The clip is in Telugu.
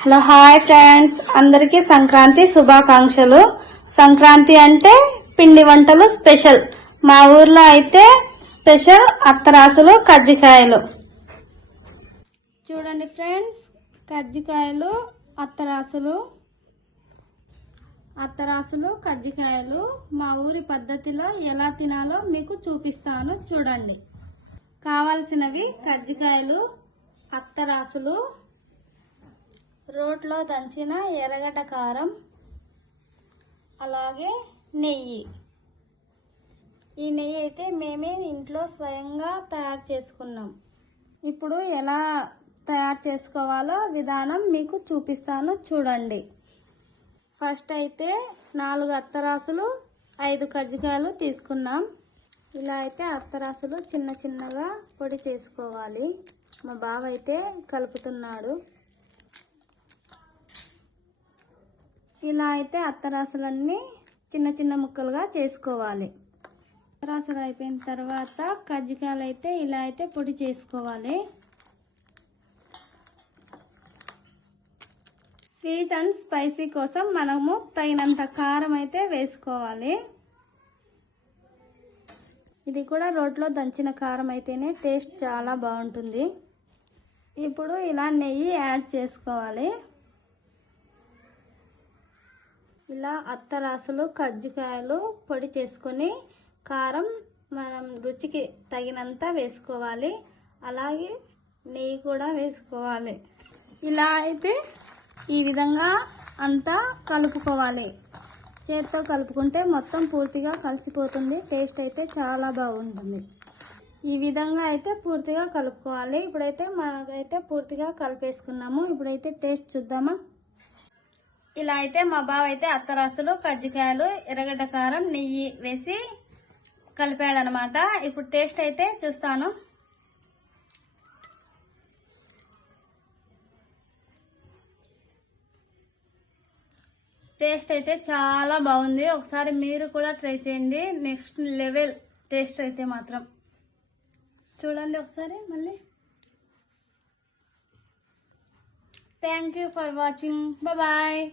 హలో హాయ్ ఫ్రెండ్స్, అందరికీ సంక్రాంతి శుభాకాంక్షలు. సంక్రాంతి అంటే పిండి వంటలు స్పెషల్. మా ఊర్లో అయితే స్పెషల్ అత్తరాసులు, కజ్జికాయలు. చూడండి ఫ్రెండ్స్, కజ్జికాయలు, అత్తరాసులు కజ్జికాయలు మా ఊరి పద్ధతిలో ఎలా తినాలో మీకు చూపిస్తాను. చూడండి. కావాల్సినవి కజ్జికాయలు, అత్తరాసులు, రోట్లో దంచిన ఎర్రగడ్డ కారం, అలాగే నెయ్యి. ఈ నెయ్యి అయితే మేమే ఇంట్లో స్వయంగా తయారు చేసుకున్నాం. ఇప్పుడు ఎలా తయారు చేసుకోవాలో విధానం మీకు చూపిస్తాను. చూడండి. ఫస్ట్ అయితే 4 అత్తరాసులు, 5 కజ్జికాయలు తీసుకున్నాం. ఇలా అయితే అత్తరాసులు చిన్న చిన్నగా పొడి చేసుకోవాలి. మా బావ అయితే కలుపుతున్నాడు. ఇలా అయితే అత్తరాసులన్నీ చిన్న చిన్న ముక్కలుగా చేసుకోవాలి. అత్తరాసులు అయిపోయిన తర్వాత కజ్జికాయలు అయితే ఇలా అయితే పొడి చేసుకోవాలి. స్వీట్ అండ్ స్పైసీ కోసం మనము తగినంత కారం అయితే వేసుకోవాలి. ఇది కూడా రోట్లో దంచిన కారం అయితేనే టేస్ట్ చాలా బాగుంటుంది. ఇప్పుడు ఇలా నెయ్యి యాడ్ చేసుకోవాలి. ఇలా అత్తరాసులు, కజ్జికాయలు పొడి చేసుకొని కారం మనం రుచికి తగినంత వేసుకోవాలి. అలాగే నెయ్యి కూడా వేసుకోవాలి. ఇలా అయితే ఈ విధంగా అంతా కలుపుకోవాలి. చేతితో కలుపుకుంటే మొత్తం పూర్తిగా కలిసిపోతుంది. టేస్ట్ అయితే చాలా బాగుంటుంది. ఈ విధంగా అయితే పూర్తిగా కలుపుకోవాలి. ఇప్పుడైతే మనకైతే పూర్తిగా కలిపేసుకున్నాము. ఇప్పుడైతే టేస్ట్ చూద్దామా. ఇలా అయితే మా బావ అయితే అత్తరాసులు, కజ్జికాయలు, ఎర్రగడ్డ కారం, నెయ్యి వేసి కలిపాడనమాట. ఇప్పుడు టేస్ట్ అయితే చూస్తాను. టేస్ట్ అయితే చాలా బాగుంది. ఒకసారి మీరు కూడా ట్రై చేయండి. నెక్స్ట్ లెవెల్ టేస్ట్ అయితే మాత్రం. చూడండి ఒకసారి మళ్ళీ. Thank you for watching. Bye.